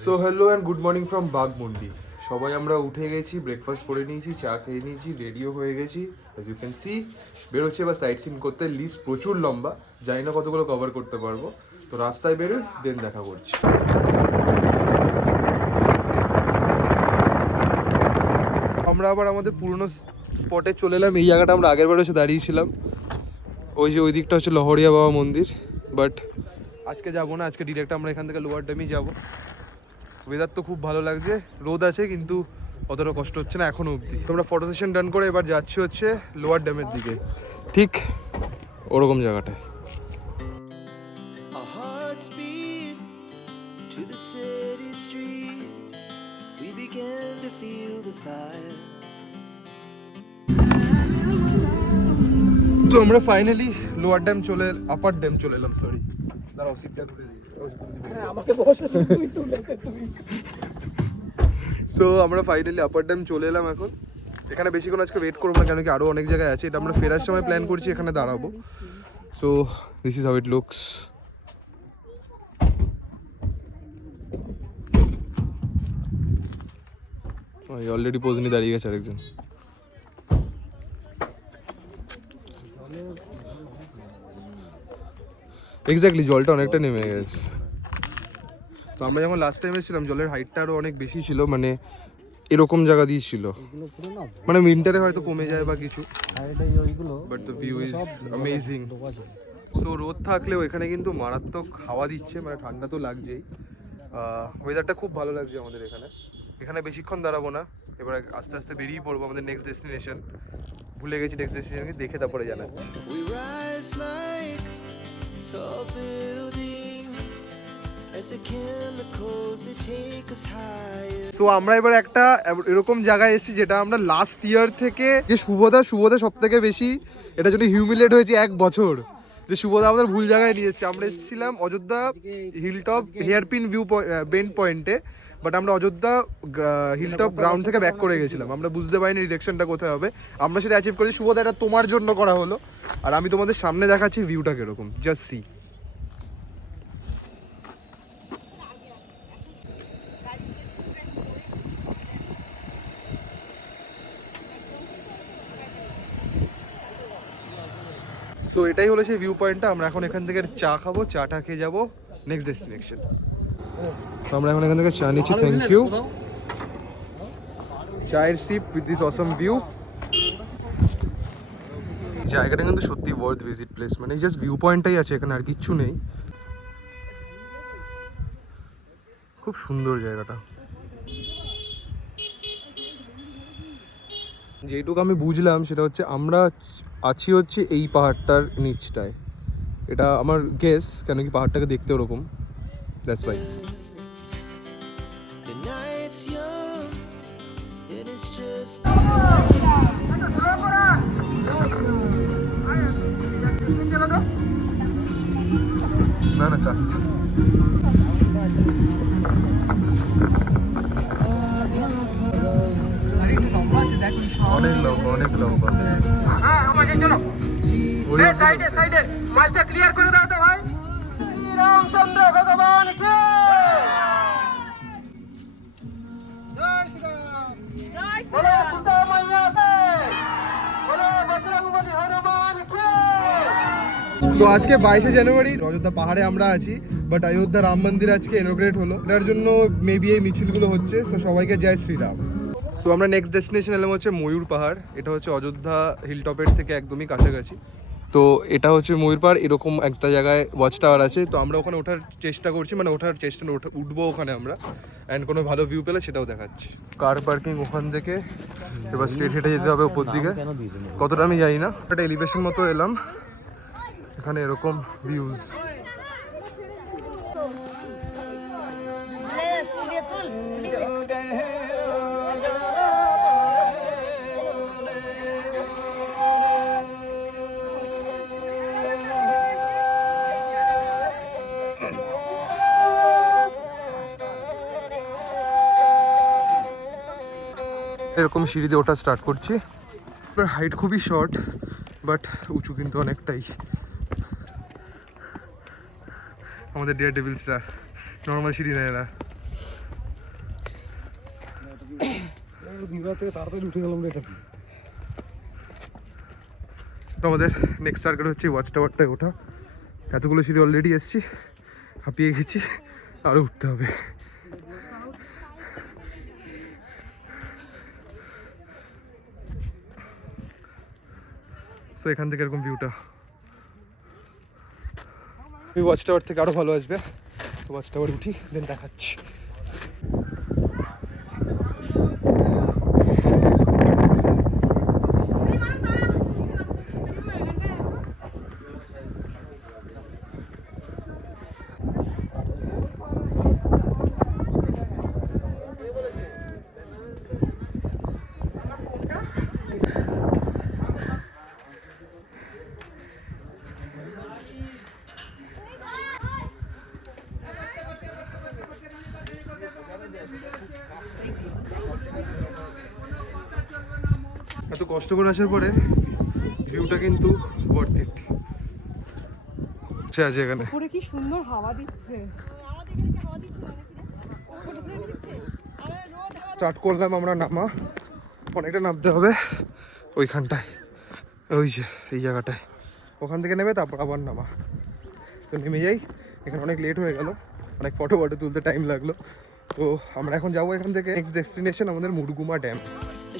So hello and good morning from Baghmundi. সবাই আমরা উঠে গেছি, ব্রেকফাস্ট করে নিয়েছি, চা খেয়ে নিয়েছি, রেডিও হয়ে গেছি। অ্যাজ ইউ ক্যান সি বেরোচ্ছে বা সাইট সিন করতে, লিস্ট প্রচুর লম্বা, জানি না কতগুলো কভার করতে পারবো। তো রাস্তায় বেরোই, দেন দেখা করছি। আমরা আবার আমাদের পুরনো স্পটে চলে এলাম। এই জায়গাটা আমরা আগের বার এসে দাঁড়িয়েছিলাম। ওই যে ওই দিকটা হচ্ছে লহরিয়া বাবা মন্দির, বাট আজকে যাবো না, আজকে ডিরেক্ট আমরা এখান থেকে লোয়ার ড্যামই যাবো। ওয়েদার তো খুব ভালো লাগছে, রোদ আছে কিন্তু অতটা কষ্ট হচ্ছে না এখনো অবধি। তোমরা ফটো সেশন ডান করে এবার যাচ্ছি হচ্ছে লোয়ার ড্যামের দিকে, ঠিক ওরকম জায়গাটায়। Our hearts beat to the city streets. We began to feel the fire. তো আমরা finally lower dam upper dam চলে এলাম। সরি দাঁড়াও, সিটটা তুলে দিই। সো আমরা ফাইনালি আপার ড্যাম চলে এলাম। এখন এখানে বেশিক্ষণ আজকে ওয়েট করবো না, কেন কি আরও অনেক জায়গায় আছে। এটা আমরা ফেরার সময় প্ল্যান করছি এখানে দাঁড়াবো। So this is how it looks. Already pose নিয়ে দাঁড়িয়ে গেছে আরেকজন। এক্স্যাক্টলি, জলটা অনেকটা নেমে গেছে। তো আমরা যখন লাস্ট টাইম এসেছিলাম জলের হাইটটা আরও অনেক বেশি ছিল, মানে এরকম জায়গা দিয়ে ছিল, মানে উইন্টারে হয়তো কমে যায় বা কিছু, but the view is amazing. So রোদ থাকলেও এখানে কিন্তু মারাত্মক হাওয়া দিচ্ছে, মানে ঠান্ডা তো লাগছেই। ওয়েদারটা খুব ভালো লাগছে আমাদের এখানে। এখানে বেশিক্ষণ দাঁড়াবো না, এবার আস্তে আস্তে বেরিয়ে পড়বো আমাদের নেক্সট ডেস্টিনেশন। ভুলে গেছি নেক্সট ডেস্টিনেশনকে, দেখে তারপরে জানাচ্ছি। We rise like tall buildings as the chemicals they take us higher. So আমরা এবার একটা এরকম জায়গায় এসেছি যেটা আমরা লাস্ট ইয়ার থেকে, যে শুভদা সব থেকে বেশি এটার জন্য হিউমিলেট হয়েছে এক বছর, যে শুভদা আমাদের ভুল জায়গায় নিয়ে এসেছে। আমরা এসেছিলাম Ayodhya hilltop hairpin view bend পয়েন্টে, বাট আমরা অযোধ্যা হিলটপ গ্রাউন্ড থেকে ব্যাক করে গেছিলাম। আমরা বুঝতে পারিনি ডিরেকশনটা কোথায় হবে। আমরা সেটা অ্যাচিভ করেছি। শুভদা, এটা তোমার জন্য করা হলো, আর আমি তোমাদের সামনে দেখাচ্ছি ভিউটা কিরকম, জাস্ট সি। সো এটাই হলো সেই ভিউ পয়েন্টটা। আমরা এখন এখান থেকে চা খাবো, চাটা খেয়ে যাবো নেক্সট ডেস্টিনেশন। তো আমরা এখন এখান থেকে চা নিচ্ছি, থ্যাংক ইউ। চায়ের sheep with this Assam view. জায়গাটা কিন্তু সত্যি ওয়ার্থ ভিজিট প্লেস, মানে জাস্ট ভিউ পয়েন্টটাই আছে এখানে, আর কিচ্ছু নেই। খুব সুন্দর জায়গাটা। যেটুকু আমি বুঝলাম সেটা হচ্ছে আমরা আছি হচ্ছে এই পাহাড়টার নিচটায়। এটা আমার গেস, কেন কি পাহাড়টাকে দেখতে ওরকম, that's why. The night's young, it is just না না চা অনেক লম্বা, অনেক লম্বা। সাইডে মাছটা ক্লিয়ার করে দাও তো ভাই। রামচন্দ্র ভগবান কে জয় শ্রীরাম, জয় শ্রীরাম, সীতা মাইয়া কে, বলো বজরংবলী হনুমান কে। তো আজকে 22শে জানুয়ারি অযোধ্যা পাহাড়ে আমরা আছি, বাট অযোধ্যা রাম মন্দির আজকে ইনোগ্রেট হলো, এটার জন্য মেবি এই মিছিলগুলো হচ্ছে। তো সবাইকে জয় শ্রীরাম। সো আমরা নেক্সট ডেস্টিনেশন এলাম হচ্ছে ময়ূর পাহাড়। এটা হচ্ছে অযোধ্যা হিলটপের থেকে একদমই কাছাকাছি। তো এটা হচ্ছে ময়ূর পাহাড়, এরকম একটা জায়গায় ওয়াচ টাওয়ার আছে। তো আমরা ওখানে ওঠার চেষ্টা করছি, মানে উঠবো ওখানে আমরা, অ্যান্ড কোনো ভালো ভিউ পেলে সেটাও দেখাচ্ছি। কার পার্কিং ওখান থেকে এবার স্ট্রেট হেঁটে যেতে হবে উপর দিকে, কতটা আমি জানি না। একটা এলিভেশন মতো এলাম, এখানে এরকম ভিউজ। এরকম সিঁড়িতে ওঠা স্টার্ট করছি। হাইট খুবই শর্ট, বাট উঁচু কিন্তু অনেকটাই। আমাদের ডিয়ার ডেভিলসরা নর্মাল সিঁড়ি নেয় না, তাড়াতাড়ি উঠে গেলাম এটা দিয়ে। তো আমাদের নেক্সট টার্গেট হচ্ছে ওয়াচ টাওয়ারটায় ওঠা। এতগুলো সিঁড়ি অলরেডি এসেছি, হাঁপিয়ে গেছি, আরও উঠতে হবে। সো এখান থেকে এরকম ভিউটা ওই ওয়াচ টাওয়ার থেকে আরও ভালো আসবে। ওয়াচ টাওয়ার উঠি, দেন দেখাচ্ছি। এত কষ্ট করে আসার পরে ভিউটা কিন্তু ওয়ার্থ ইট আছে এখানে। পুরো কি সুন্দর হাওয়া দিচ্ছে। স্টার্ট করলাম আমরা নামা, অনেকটা নামতে হবে ওইখানটায়, ওই যে এই জায়গাটায়। ওখান থেকে নেমে তারপর আবার নামা। তো নেমে যাই, এখানে অনেক লেট হয়ে গেল, অনেক ফটো তুলতে টাইম লাগলো। তো আমরা এখন যাবো এখান থেকে নেক্সট ডেস্টিনেশন আমাদের Murguma dam.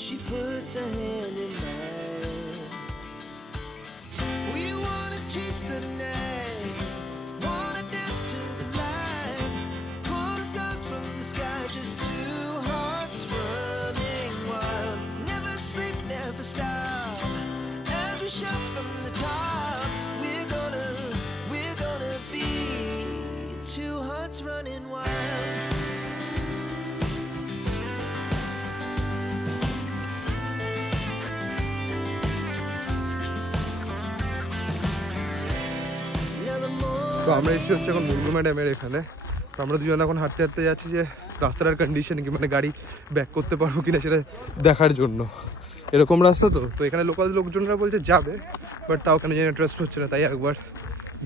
She puts her hand in mine. We wanna chase the night, wanna dance to the light. Pull stars from the sky, just two hearts running wild. Never sleep, never stop. As we shout from the top, we're gonna be two hearts running wild. তো আমরা এসে হচ্ছে এখন মুরগুমা ড্যামের এখানে। তো আমরা দুজন এখন হাঁটতে হাঁটতে যাচ্ছি যে রাস্তাটার কন্ডিশন কি, মানে গাড়ি ব্যাক করতে পারবো কিনা সেটা দেখার জন্য। এরকম রাস্তা তো এখানে লোকাল লোকজনরা বলছে যাবে, বাট তাও কেন জানি ট্রাস্ট হচ্ছে না, তাই একবার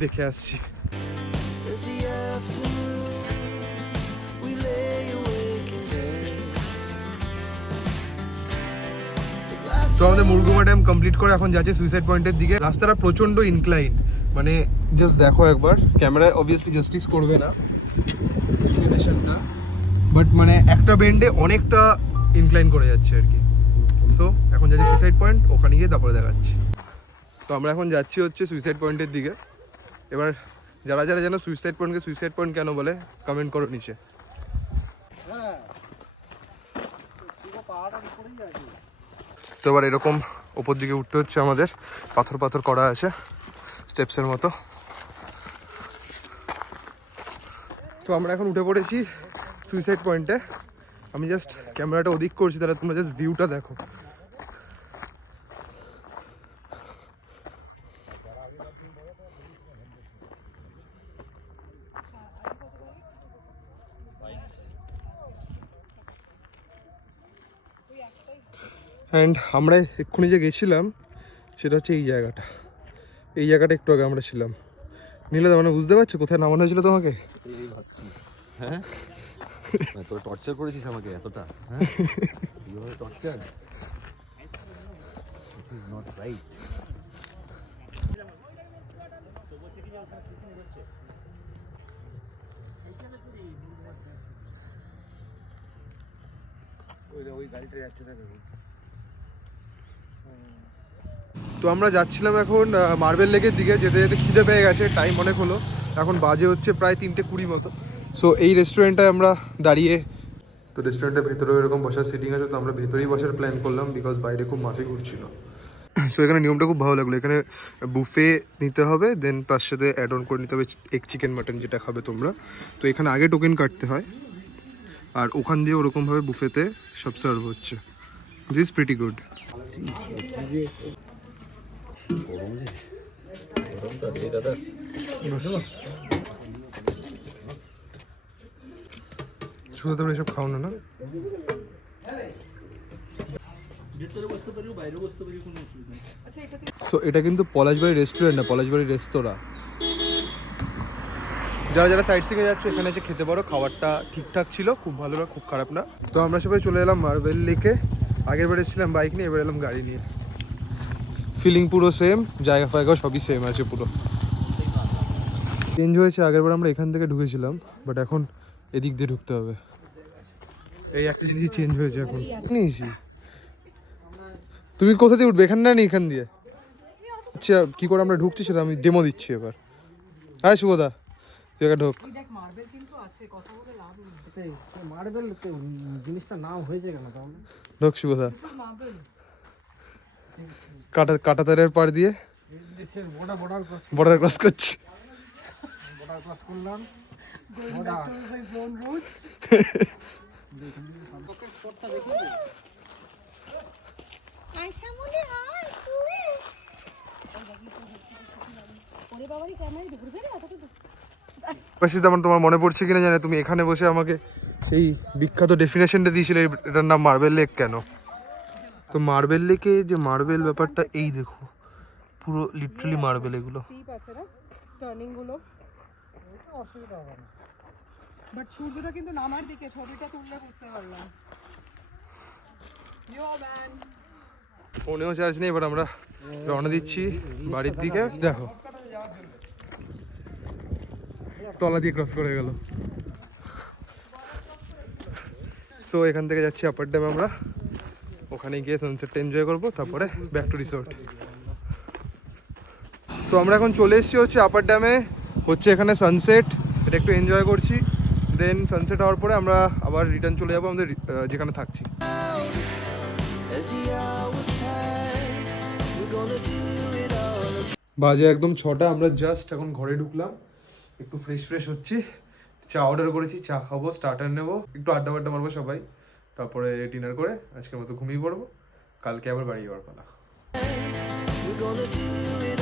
দেখে আসছি। As the afternoon, we lay awake in bed. তো আমাদের মুরগুমা ড্যাম কমপ্লিট করে এখন যাচ্ছে সুইসাইড পয়েন্টের দিকে। রাস্তাটা প্রচণ্ড ইনক্লাইন, মানে জাস্ট দেখো একবার, ক্যামেরায় অবভিয়াসলি জাস্টিস করবে না ইনক্লিনেশনটা, বাট মানে একটা বেন্ডে অনেকটা ইনক্লাইন করে যাচ্ছে আর কি। সো এখন যাচ্ছি সুইসাইড পয়েন্ট, ওখানে গিয়ে তারপরে দেখাচ্ছি। তো আমরা এখন যাচ্ছি হচ্ছে সুইসাইড পয়েন্টের দিকে। এবার যারা যারা যেন সুইসাইড পয়েন্ট কেন বলে কমেন্ট করো নিচে। তো এবার এরকম ওপর দিকে উঠতে হচ্ছে আমাদের, পাথর করা আছে স্টেপসের মতো। তো আমরা এখন উঠে পড়েছি সুইসাইড পয়েন্টে। আমি জাস্ট ক্যামেরাটা ওদিক করছি, তাহলে তোমরা জাস্ট ভিউটা দেখো। অ্যান্ড আমরা এক্ষুনি যে গেছিলাম সেটা হচ্ছে এই জায়গাটা একটু আগে আমরা ছিলাম। নীলা, মানে বুঝতে পারছো কোথায় নামানো হয়েছিল তোমাকে? এই ভাবছি, হ্যাঁ তোর টর্চার করেছিস আমাকে এতটা, হ্যাঁ এইভাবে torture, it is not right. ওই গাড়িটা যাচ্ছে দেখো। তো আমরা যাচ্ছিলাম এখন মার্বেল লেকের দিকে। যেতে যেতে খিদে পেয়ে গেছে, টাইম অনেক হলো, এখন বাজে হচ্ছে প্রায় 3:20 মতো। সো এই রেস্টুরেন্টটায় আমরা দাঁড়িয়ে, তো রেস্টুরেন্টের ভেতরেও এরকম বসার সিটিং আছে, তো আমরা ভেতরেই বসার প্ল্যান করলাম বিকজ বাইরে খুব মাছি ঘুরছিল। সো এখানে নিয়মটা খুব ভালো লাগলো, এখানে বুফে নিতে হবে, দেন তার সাথে অ্যাড অন করে নিতে হবে এগ চিকেন মাটন যেটা খাবে তোমরা। তো এখানে আগে টোকেন কাটতে হয়, আর ওখান দিয়ে ওরকমভাবে বুফেতে সব সার্ভ হচ্ছে। This is pretty good. শুধু তোমরা এসব খাও না? সো এটা কিন্তু পলাশবাড়ি রেস্টুরেন্ট না, পলাশবাড়ি রেস্তোরাঁ। যারা যারা সাইড সিংয়ে যাচ্ছ এখানে এসে খেতে পারো, খাবারটা ঠিকঠাক ছিল, খুব ভালো না, খুব খারাপ না। তো আমরা সবাই চলে এলাম মার্বেল লেকে। আগের বার এসেছিলাম বাইক নিয়ে, এবার এলাম গাড়ি নিয়ে। ফিলিং পুরো সেম, জায়গা ফায়গাও সবই সেম আছে পুরো। চেঞ্জ হয়েছে, আগের বার আমরা এখান থেকে ঢুকেছিলাম, বাট এখন এদিক দিয়ে ঢুকতে হবে। এই একটা জিনিসই চেঞ্জ হয়েছে এখন। নিয়েছি, তুমি কোথা দিয়ে উঠবে, এখান না এখান দিয়ে? আচ্ছা কী করে আমরা ঢুকছি সেটা আমি ডেমো দিচ্ছি এবার। হ্যাঁ শুভদা, তুই একা ঢোক। দেখ মার্বেল কিন্তু আছে, কথা বলে লাভ নেই। মার্বেল জিনিসটার নাম হয়েছে কেন তাহলে? ঢোক শুভদা। মার্বেল কাটা তারের পাড় দিয়ে বর্ডার ক্রস করছি। করলাম আয়শা বলে হাই তুই ওরে বাবারই ক্যামেরা ধরবে না এতটুকু বেশি তেমন তোমার মনে পড়ছে কিনা জানি, তুমি এখানে বসে আমাকে সেই বিখ্যাত ডেফিনেশনটা দিয়েছিলে এটার নাম মার্বেল লেক কেন। তো মার্বেল লেকে যে মার্বেল ব্যাপারটা এই দেখো, পুরো লিটারালি মার্বেল এগুলো। টিপ আছে না টার্নিং গুলো, অসুবিধা হবে না। বাট সূর্যটা কিন্তু নামার দিকে, ছবিটা তুললে বুঝতে পারলাম। ইয়ো ম্যান, ফোনেও চার্জ নেই, এবার আমরা রওনা দিচ্ছি বাড়ির দিকে। দেখো তলা দিয়ে ক্রস করে গেল। সো এখান থেকে যাচ্ছি আপার ড্যাম আমরা, ওখানে গিয়ে সানসেটটা এনজয় করবো, তারপরে ব্যাক টু রিসোর্ট। সো আমরা এখন চলে এসেছি হচ্ছে আপার ড্যামে, হচ্ছে এখানে সানসেট, এটা একটু এনজয় করছি। দেন সানসেট হওয়ার পরে আমরা আবার রিটার্ন চলে যাবো আমাদের যেখানে থাকছি। As the hours pass, we're gonna do it all again. বাজে একদম 6টা, আমরা জাস্ট এখন ঘরে ঢুকলাম, একটু ফ্রেশ হচ্ছি, চা অর্ডার করেছি, চা খাবো, স্টার্টার নেবো, একটু আড্ডা মারবো সবাই, তারপরে ডিনার করে আজকের মতো ঘুমিয়ে পড়বো, কালকে আবার বাড়ি যাওয়ার পালা। We're gonna do it